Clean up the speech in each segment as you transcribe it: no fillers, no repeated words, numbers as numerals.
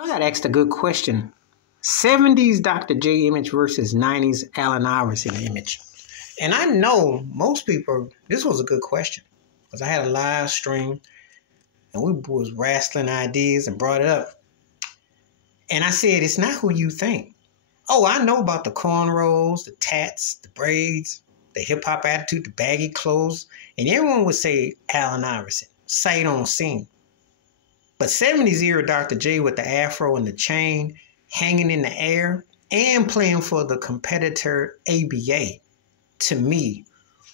I got asked a good question. 70s Dr. J image versus 90s Allen Iverson image. And I know most people, this was a good question because I had a live stream and we was wrestling ideas and brought it up. And I said, it's not who you think. Oh, I know about the cornrows, the tats, the braids, the hip-hop attitude, the baggy clothes. And everyone would say Allen Iverson, sight on scene. But 70s era Dr. J with the afro and the chain hanging in the air and playing for the competitor ABA, to me,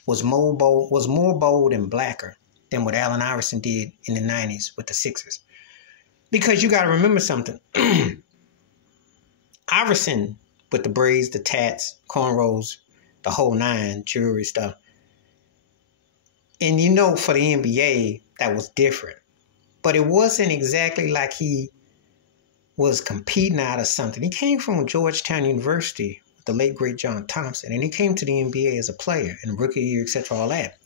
was more bold and blacker than what Allen Iverson did in the 90s with the Sixers. Because you got to remember something. Iverson with the braids, the tats, cornrows, the whole nine, jewelry stuff. And you know, for the NBA, that was different. But it wasn't exactly like he was competing out of something. He came from Georgetown University with the late, great John Thompson. And he came to the NBA as a player and rookie year, etc., all that.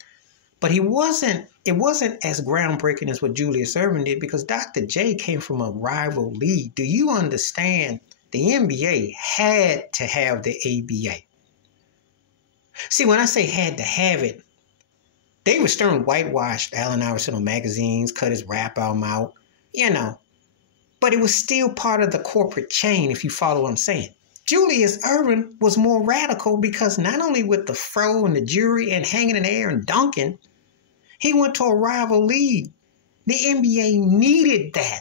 But it wasn't as groundbreaking as what Julius Erving did because Dr. J came from a rival league. Do you understand? The NBA had to have the ABA. See, when I say had to have it, David Stern whitewashed Allen Iverson on magazines, cut his rap album out, you know. But it was still part of the corporate chain, if you follow what I'm saying. Julius Erving was more radical because not only with the fro and the jewelry and hanging in the air and dunking, he went to a rival league. The NBA needed that.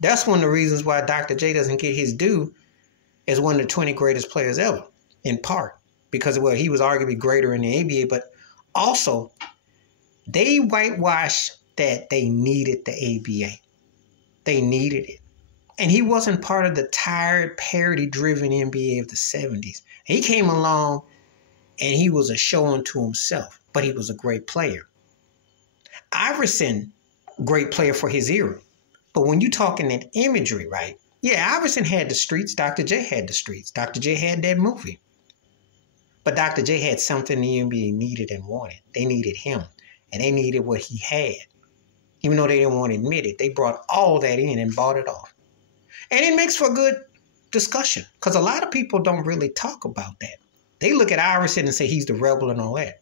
That's one of the reasons why Dr. J doesn't get his due as one of the 20 greatest players ever, in part. Because, well, he was arguably greater in the ABA, but also they whitewashed that they needed the ABA. They needed it. And he wasn't part of the tired, parody-driven NBA of the 70s. He came along and he was a show unto himself, but he was a great player. Iverson, great player for his era. But when you're talking that imagery, right? Yeah, Iverson had the streets. Dr. J had the streets. Dr. J had that movie. But Dr. J had something the NBA needed and wanted. They needed him. And they needed what he had. Even though they didn't want to admit it. They brought all that in and bought it off. And it makes for a good discussion. Because a lot of people don't really talk about that. They look at Iverson and say he's the rebel and all that.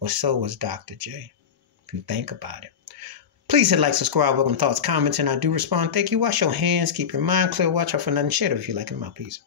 Well, so was Dr. J. If you think about it. Please hit like, subscribe, welcome thoughts, comments, and I do respond. Thank you. Wash your hands. Keep your mind clear. Watch out for nothing. Share it if you like them out, please.